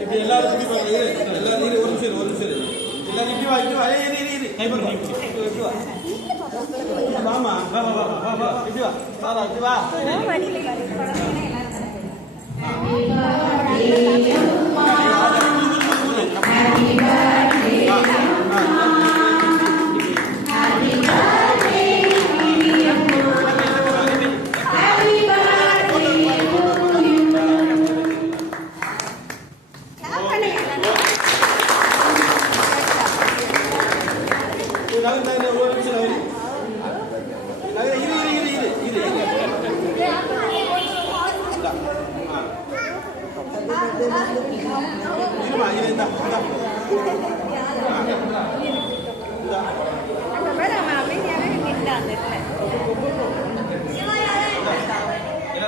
இப்படி எல்லாரும் சுத்தி பாருங்க. எல்லாரும் ஒரு நிமிஷம் எல்லாரும் இப்படி வா இப்படி வா வாமா வா வா வா வா இப்படி வா சாரா இப்படி வா.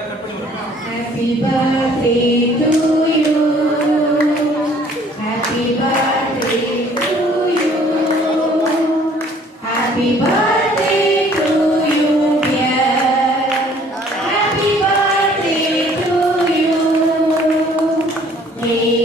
Happy birthday to you. Happy birthday to you. Happy birthday to you, dear. Happy birthday to you. May